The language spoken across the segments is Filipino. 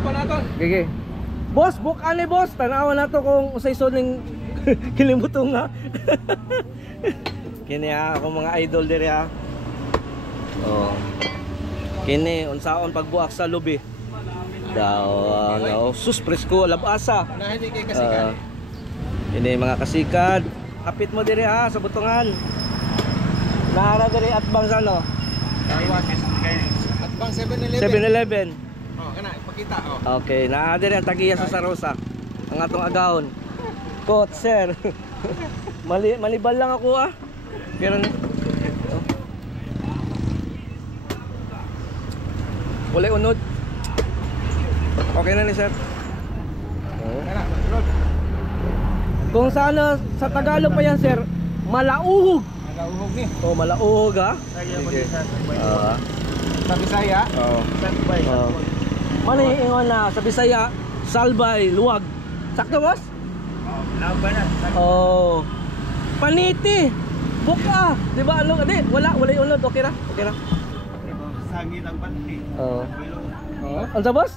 pa naton. Gigi. Boss, book ani boss. Tanawa na to kung usay soning kilimuto nga. Kini ha, ako mga idol diri ha. Oh. Kini unsaon pagbuak sa lubi. Daw, sus presko labasa. Na hindi kay kasikan. Ini mga kasikad. Kapit mo diri ha sa butungan. Naara diri at bang ano? At bang 7-Eleven. 7-Eleven. Oh, kana ipakita oh. Okay, naara diri ang tagiya sa Sarosa. Ang atong agahon. Coach sir. Malibal lang ako ah. Pero wala unod. Okay na ni sir. Kana, sunod. Kung sana sa Tagalog pa yan sir, malauhog. Malauhog ni. Oh, malauhog ha. Sige. Sa Bisaya. Oo. Salbay. Maniingon na sa Bisaya, salbay, luwag. Sakto boss? Oh, laban na. Oh. Paniti. Buka. Di ba ano? Di, wala yung unod. Okay ra? Okay ra? Sangit ang panty. Oo. Oh. Ano sa boss?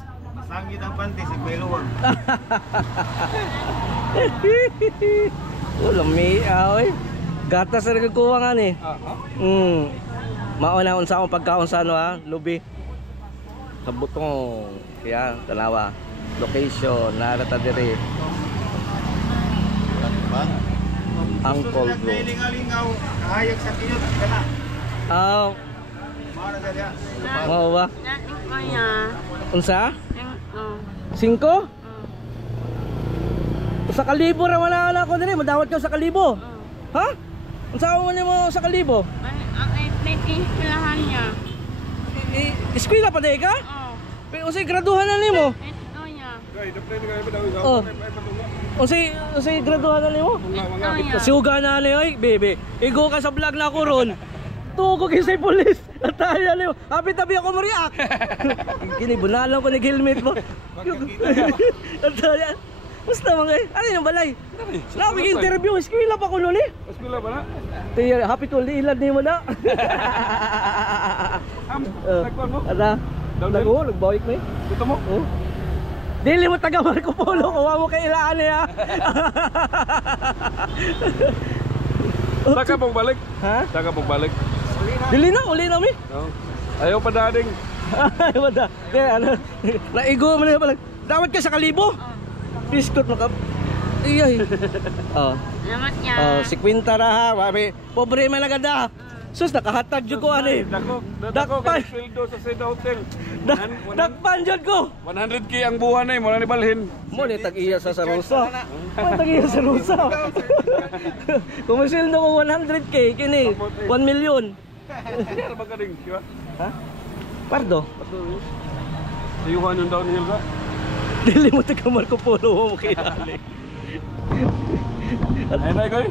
Sangit ang panty sa Beluwag. Oh, lami oy. Gatas ra gyud kuha nga ni. Mauna unsa akong pagkaon sa ano ha, lubi. Sa butong. Kaya tanawa. Location narata diri. Uncle bro. Lingaw, kahayag sa kinot kana. Mara sa dia. Mao ba? Kaya. Unsa? 5? Sa kalibo ra wala na ako diri, madawat ka sa kalibo. Ha? Unsa mo mo sa kalibo? Ang ipilahan niya. Eskwela pa day ka? Oo. Pero usay graduhan na nimo. Ito niya. Oh. Usay graduhan na nimo? Ito niya. Suga na ni oy, bebe. Igo ka sa vlog na ako ron. Tugo kay say pulis. Ataya nimo. Happy tabi ako mo react. Kini bunalan ko ni helmet mo. Ataya. Basta mga ano yung balay? Sabi interview, eskwela pa ko noon eh. Eskwela ba na? Tiya, happy to ilad ni mo na. Nagkuan mo? Ada. Nagbawik mo eh. Dito mo? Oh. Dili mo taga Marco Polo, kuha mo kay ilaan niya. Saka pong balik. Ha? Saka pong balik. Dili na, uli na mi. Ayaw pa dading. Ay, wala. Kaya ano, naigo mo na pala. Dapat ka sa kalibo. Biskot mo ka. Iyay. Oh. Salamat niya. Oh, si Quinta ra ha. Mami, pobre man agad ha. Sus nakahatag jud ko ani. Dako kay sweldo sa Seda Hotel. Dakpan jud ko. 100k ang buwan ay mo na ni balhin. Mo ni tag-iya sa Sarosa. Mo tag-iya sa Sarosa. Kung sweldo ko 100k kini 1 million. Ano ba kading, di ba? Ha? Pardo. Ayuhan yung downhill ba? Dili mo taga Marco Polo mo kay Ali. Ay, nay, koy.